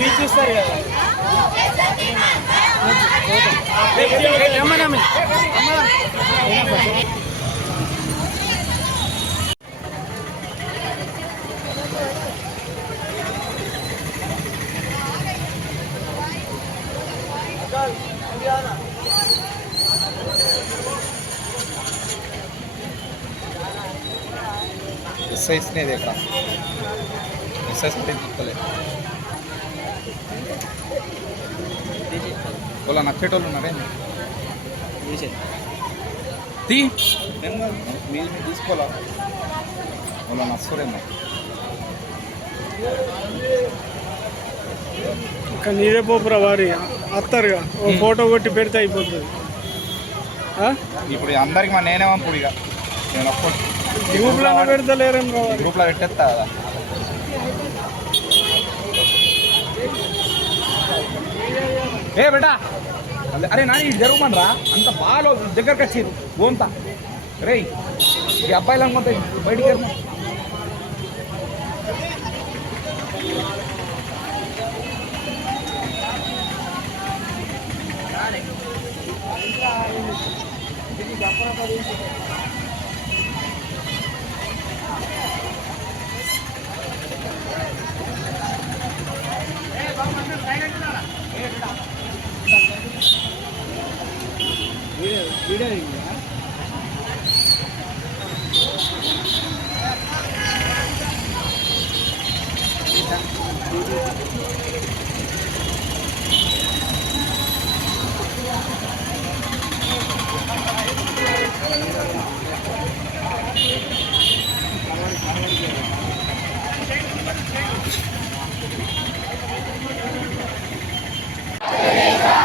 మీరు చూస్తారు కదా ఎస్ఐస్నే देखा ఎస్ఐస్ అంటే తీసుకోలేదు వాళ్ళ నచ్చేటోళ్ళు ఉన్నారే తీ మీరు తీసుకోవాలా వాళ్ళ నచ్చరేమో ఇంకా నీదే పోపురా వారి వస్తారుగా ఓ ఫోటో కొట్టి పెడితే అయిపోతుంది ఇప్పుడు అందరికి మా నేనే పంపుడు ఇక నేను ఒక్కటి గ్రూప్లో పెడతలేరేం కావాలి గ్రూప్లో పెట్టేస్తా కదా ఏ బేటా అరే నాని ఇటు జరుగుమనరా అంత బాగా దగ్గరకు వచ్చారు గోంత రే ఈ అబ్బాయిలు అనుకుంటే బయటికి వెళ్తాం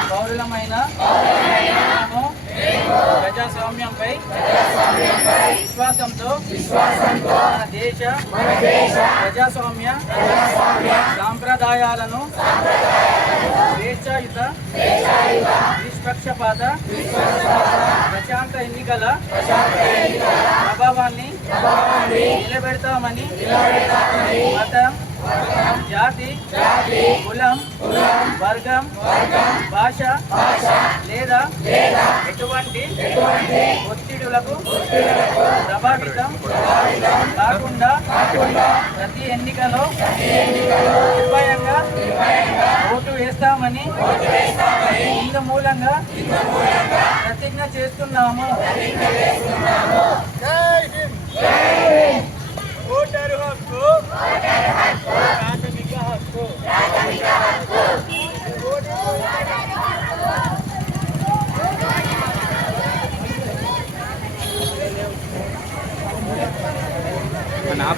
పౌరులమైన ప్రజాస్వామ్యంపై విశ్వాసంతో మన దేశ ప్రజాస్వామ్య సాంప్రదాయాలను స్వేచ్ఛాయుత నిష్పక్షపాత ప్రశాంత ఎన్నికల ప్రభావాన్ని నిలబెడతామని మతం జాతి కులం వర్గం భాష లేదా ఎటువంటి ఒత్తిడులకు ప్రభావితం కాకుండా ప్రతి ఎన్నికలో నిర్భయంగా ఓటు వేస్తామని ఇందు మూలంగా ప్రతిజ్ఞ చేస్తున్నాము. ఓటరు హక్కు ప్రాథమిక హక్కు. నా